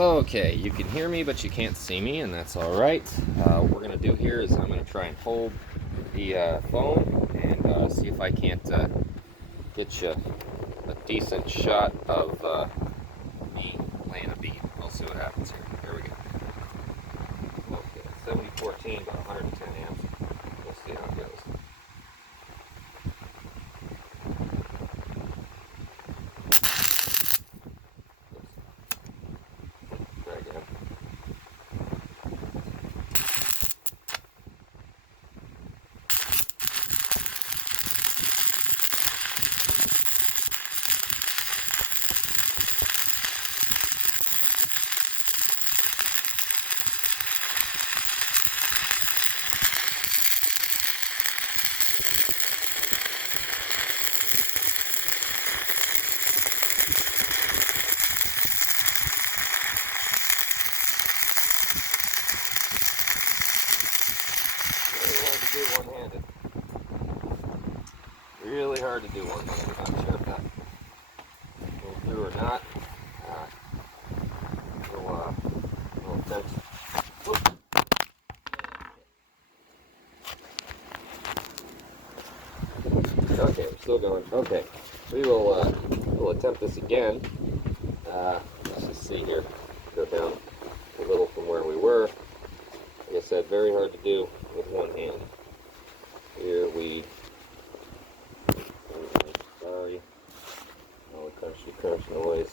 Okay, you can hear me, but you can't see me, and that's all right. What we're going to do here is I'm going to try and hold the phone and see if I can't get you a decent shot of me laying a bead. We'll see what happens here. Here we go. Okay, 7014, about 110 amps. We'll see how it goes. Try again. Really hard to do one-handed. Really hard to do one-handed. Not sure if that will through or not. We'll attempt. Whoop. Okay, we're still going. Okay, we'll attempt this again. Let's just see here. Go down a little from where we were. Like I said, very hard to do with one hand. Here we. Sorry. All the crunchy crunch noise.